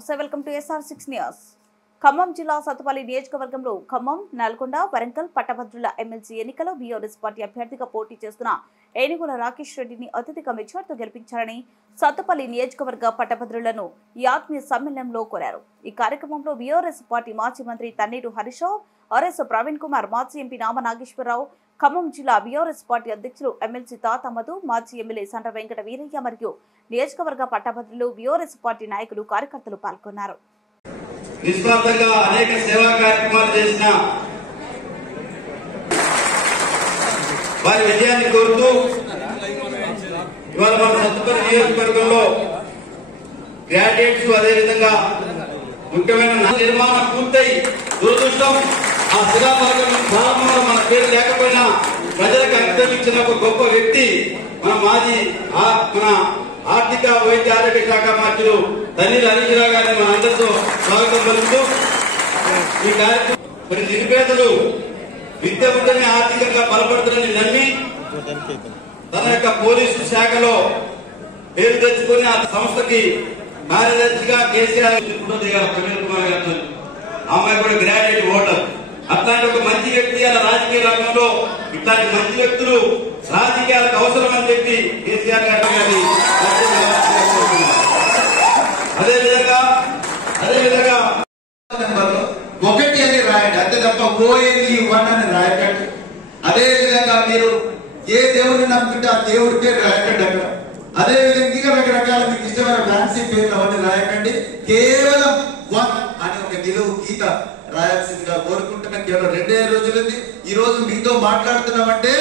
నమస్తే welcome to SR6 news. Khammam జిల్లా సత్తుపల్లి నియోజకవర్గంలో ఖమ్మం, నల్గొండ, వరంగల్ పట్టభద్రుల ఎమ్మెల్సీ ఎన్నికలో బీఆర్ఎస్ పార్టీ అభ్యర్థిగా పోటీ చేస్తున్న ఏనుగుల రాకేష్ రెడ్డిని అత్యధిక మెజార్టీతో గెలిపించాలని సత్తుపల్లి నియోజకవర్గ పట్టభద్రులను ఈ ఆత్మీయ సమ్మేళనంలో కోరారు. ఈ కార్యక్రమంలో బీఆర్ఎస్ పార్టీ మాజీ మంత్రి తన్నీరు హరీష్ రావు, ఆర్ఎస్ ప్రవీణ్ కుమార్, మాజీ ఎంపీ నామ నాగేశ్వరరావు, ఖమ్మం జిల్లా బీఆర్ఎస్ పార్టీ అధ్యక్షులు ఎమ్మెల్సీ తాతమ్మదు, మాజీ ఎమ్మెల్యే సంట వెంకట వీరయ్య మరియు నియోజకవర్గ పట్టభద్రులు, బీఆర్ఎస్ పార్టీ నాయకులు, కార్యకర్తలు పాల్గొన్నారు. నిస్వార్థంగా అనేక సేవా కార్యక్రమాలు చేసిన వారి విజయాన్ని కోరుతూ ఇవాళ మన సత్తుపల్లి నియోజకవర్గంలో గ్రాడ్యుయేట్స్ అదేవిధంగా ముఖ్యమైన నిర్మాణం పూర్తయి దురదృష్టం ఆ శిలాఫలకం ప్రారంభంలో మన పేరు లేకపోయినా ప్రజలకు అంకితం ఇచ్చిన ఒక గొప్ప వ్యక్తి మన మాజీ మన ఆర్థిక వైద్య ఆరోగ్య శాఖ మంత్రులు తన్నీరు హరీష్ రావు గారిని మన అందరితో స్వాగతం పలుకుతూ ఈ కార్యక్రమం మరి నిరుపేదలు విద్య ఉంటేనే ఆర్థికంగా బలపడుతుందని నమ్మి తన యొక్క పోలీసు శాఖలో పేరు తెచ్చుకుని ఆ సంస్థకి కార్యదర్శిగా కేసీఆర్ ప్రవీణ్ కుమార్ గారు అమ్మాయి కూడా గ్రాడ్యుయేట్ ఓటర్. అట్లాంటి ఒక మంచి వ్యక్తి అలా రాజకీయ రంగంలో ఇట్లాంటి మంచి వ్యక్తులు రాజకీయాలకు అవసరం అని చెప్పి కేసీఆర్ గారి అదేవిధంగా ఒకటి అని రాయండి, అంతే తప్ప ONE1 అని రాయకండి. అదే విధంగా మీరు ఏ దేవుడిని నమ్ముకుంటే ఆ దేవుడి పేరు రాయకండి అక్కడ. అదే విధంగా ఇంకా రకరకాల మీకు ఇష్టమైన ఫ్యాన్సీ పేర్లు అవన్నీ రాయకండి. కేవలం 1 అని ఒక నిలువు గీత రాయాల్సిందిగా కోరుకుంటున్నా. కేవలం 2 రోజులుంది. ఈ రోజు మీతో మాట్లాడుతున్నామంటే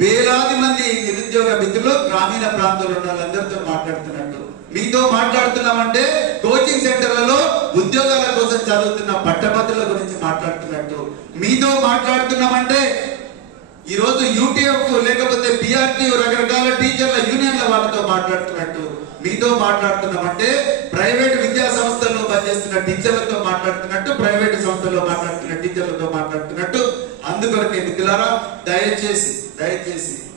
వేలాది మంది నిరుద్యోగ మిత్రులు గ్రామీణ ప్రాంతాల్లో ఉన్న వాళ్ళందరితో మాట్లాడుతున్నట్టు, మీతో మాట్లాడుతున్నామంటే కోచింగ్ సెంటర్లలో ఉద్యోగాల కోసం చదువుతున్న పట్టభద్రుల గురించి మాట్లాడుతున్నట్టు, మీతో మాట్లాడుతున్నామంటే ఈ రోజు UTF లేకపోతే PRTU రకరకాల టీచర్ల యూనియన్ల వాళ్ళతో మాట్లాడుతున్నట్టు, మీతో మాట్లాడుతున్నామంటే ప్రైవేట్ విద్యా సంస్థల్లో పనిచేస్తున్న టీచర్లతో మాట్లాడుతున్నట్టు, ప్రైవేట్ సంస్థల్లో మాట్లాడుతున్న టీచర్లతో మాట్లాడుతున్నట్టు. అందుకొరకే మిత్రులారా, దయచేసి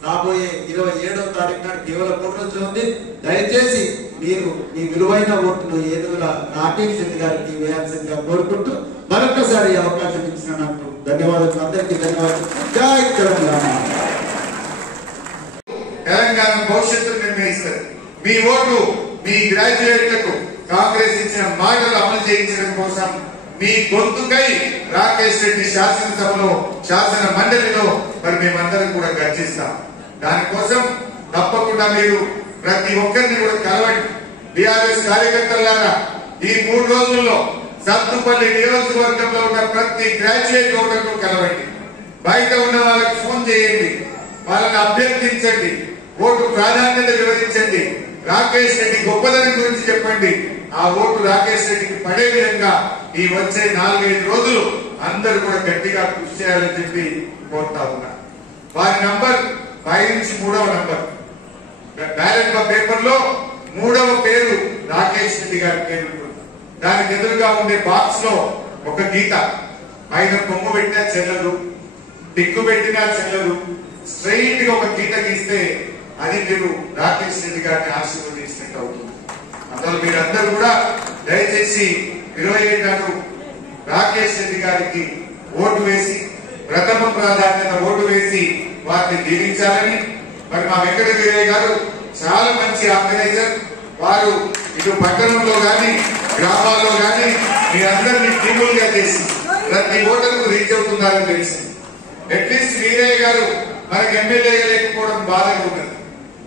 రాబోయే 27వ తారీఖు నాడు కేవలం 3 రోజులు ఉంది. దయచేసి మీరు మీ విలువైన ఓటును ఏనుగుల రాకేష్ రెడ్డి గారికి వేయాల్సిందిగా కోరుకుంటూ మరొకసారి అవకాశం ఇచ్చిన నాకు ధన్యవాదాలు. అందరికీ ధన్యవాదాలు. జై తెలంగాణ. తెలంగాణ భవిష్యత్తును నిర్ణయిస్తారు. మీ ఓటు మీ గ్రాడ్యుయేట్లకు కాంగ్రెస్ ఇచ్చిన మాటలు అమలు చేయించడం కోసం మీ గొంతుకై రాకేష్ రెడ్డి శాసనసభలో శాసన మండలిలో మరి మేమందరం కూడా గర్జిస్తాం. దానికోసం తప్పకుండా మీరు ప్రతి ఒక్కరిని కూడా కలవండి. బీఆర్ఎస్ కార్యకర్తలారా ఈ 3 రోజుల్లో సత్తుపల్లి నియోజకవర్గంలో ఉన్న ప్రతి గ్రాడ్యుయేట్ ఓటర్ను కలవండి. బయట ఉన్న వాళ్ళకి ఫోన్ చేయండి, వాళ్ళని అభ్యర్థించండి, ఓటు ప్రాధాన్యత వివరించండి, రాకేష్ రెడ్డి గొప్పదనం గురించి చెప్పండి. ఆ ఓటు రాకేష్ రెడ్డికి పడే విధంగా ఈ వచ్చే 4-5 రోజులు అందరూ కూడా గట్టిగా కృషి చేయాలని చెప్పి కోరుతా ఉన్నా. వారి నంబర్ 5 నుంచి 3వ నంబర్ బ్యాలెట్ పేపర్ లో 3వ పేరు రాకేష్ రెడ్డి గారి పేరు ఉంటుంది. దానికి ఎదురుగా ఉండే బాక్స్ లో ఒక గీత, పైన కొమ్ము పెట్టినా చెల్లరు, టిక్కు పెట్టినా చెల్లరు, స్ట్రైట్ గా ఒక గీత గీస్తే అది మీరు రాకేష్ రెడ్డి గారిని ఆశీర్వదించినట్టు అవుతుంది. అందులో మీరందరూ కూడా దయచేసి 27 నాడు రాకేష్ రెడ్డి గారికి ఓటు వేసి ప్రథమ ప్రాధాన్యత ఓటు వేసి వారిని దీవించాలని. మరి మా వెంకట వీరయ్య గారు చాలా మంచి ఆర్గనైజర్. వారు ఇటు పట్టణంలో గాని గ్రామాల్లో గాని మీరందరినీ టీములుగా చేసి ప్రతి ఓటర్కు రీచ్ అవుతున్నారని తెలిసింది. అట్లీస్ట్ వీరయ్య గారు మనకి ఎమ్మెల్యేగా లేకపోవడం బాధగా ఉన్నది.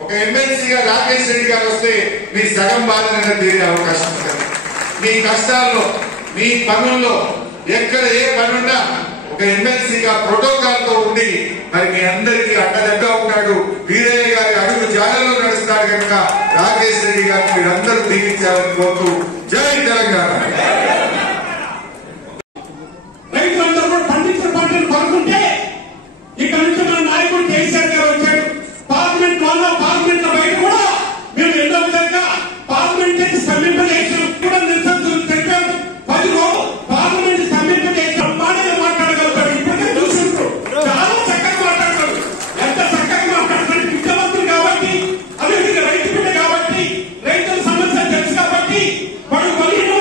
ఒక ఎమ్మెల్సీగా రాకేష్ రెడ్డి గారు వస్తే మీ సగం బాధనైనా తీరే అవకాశం ఉంటుంది. మీ కష్టాల్లో మీ పనుల్లో ఎక్కడ ఏ పనున్నా ఒక ఎమ్మెల్సీగా ప్రోటోకాల్ తో ఉండి మరి మీ అందరికీ అండదండగా ఉంటాడు. వీరయ్య గారి అడుగు జాడలో నడుస్తాడు కనుక రాకేష్ రెడ్డి గారిని మీరందరూ దీవించాలని కోరుతూ జై తెలంగాణ. రైతులందరూ కూడా పండించిన పంటలు కొనుక్కుంటే ఇక్కడ నుంచి మన నాయకుడు కేసీఆర్ గారు వచ్చాడు. పార్లమెంట్ లో పార్లమెంట్ లో బయట కూడా మేము ఎన్నో విధంగా పార్లమెంట్ సమీపేషన్ కూడా నిరసనలు తెలిపాము. 10 రోజులు పార్లమెంట్ సమీపేషన్ మాటలు మాట్లాడగలుగుతాడు. ఇప్పటికే చూసుకుంటూ చాలా చక్కగా మాట్లాడతాడు. ఎంత చక్కగా మాట్లాడతాడు. ముఖ్యమంత్రి కాబట్టి, అదేవిధంగా రైతు బిడ్డ కాబట్టి, రైతుల సమస్య తెలుసు కాబట్టి, వాడు బలిహీన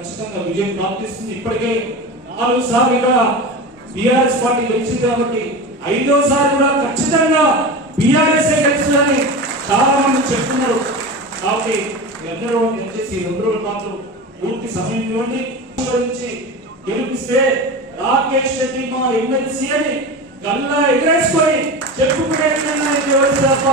ఖచ్చితంగా విజయం ప్రాప్తిస్తుంది. ఇప్పటికే 4 సార్లు ఇక్కడ బీఆర్ఎస్ పార్టీ గెలిచింది కాబట్టి 5వ సారి కూడా ఖచ్చితంగా బీఆర్ఎస్ గెలుస్తుందని చాలా మంది చెప్తున్నారు. కాబట్టి అందరూ దయచేసి 2 రోజుల పాటు పూర్తి సమయం ఇవ్వండి. గెలిపిస్తే రాకేష్ రెడ్డి మా ఎమ్మెల్సీ అని గల్లా ఎగరేసుకొని చెప్పుకునే తప్ప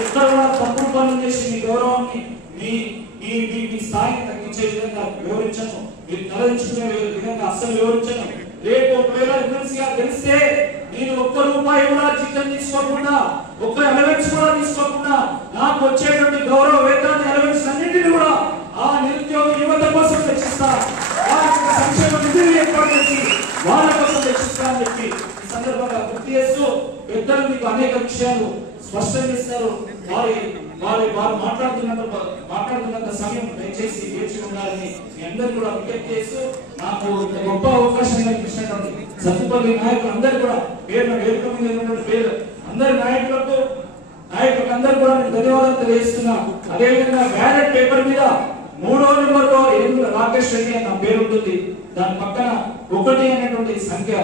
ఎక్కడ కూడా తప్పుడు పనులు చేసి మీ గౌరవాన్ని మీ స్థాయిని తగ్గించే విధంగా వివరించను, మీరు తలదించుకునే విధంగా అస్సలు వివరించను. రేపు ఒకవేళ ఎమ్మెల్సీగా గెలిస్తే నేను ₹1 కూడా జీతం తీసుకోకుండా, ఒక్క అలవెన్స్ కూడా తీసుకోకుండా నాకు వచ్చేటువంటి గౌరవ వేతనాన్ని అలవెన్స్ అన్నింటినీ కూడా ఆ నిరుద్యోగ యువత కోసం వెచ్చిస్తా, సంక్షేమ నిధిని ఏర్పాటు చేసి వాళ్ళ కోసం వెచ్చిస్తా అని చెప్పి ఈ సందర్భంగా గుర్తు చేస్తూ పెద్దలు మీకు అనేక విషయాలు స్పష్టం చేస్తారు. వారు మాట్లాడుతున్నంత సమయం దయచేసి వేచి ఉండాలని మీ అందరూ కూడా విజ్ఞప్తి చేస్తూ నాకు గొప్ప అవకాశం కల్పించినటువంటి సత్తుపల్లి నాయకులు అందరూ కూడా పేరు వేదిక మీద ఉన్నటువంటి పేరు అందరి నాయకులకు అందరూ కూడా నేను ధన్యవాదాలు తెలియజేస్తున్నా. అదేవిధంగా బ్యాలెట్ పేపర్ మీద 3వ నెంబర్లో రాకేష్ రెడ్డి అన్న పేరు ఉంటుంది, దాని పక్కన 1 అనేటువంటి సంఖ్య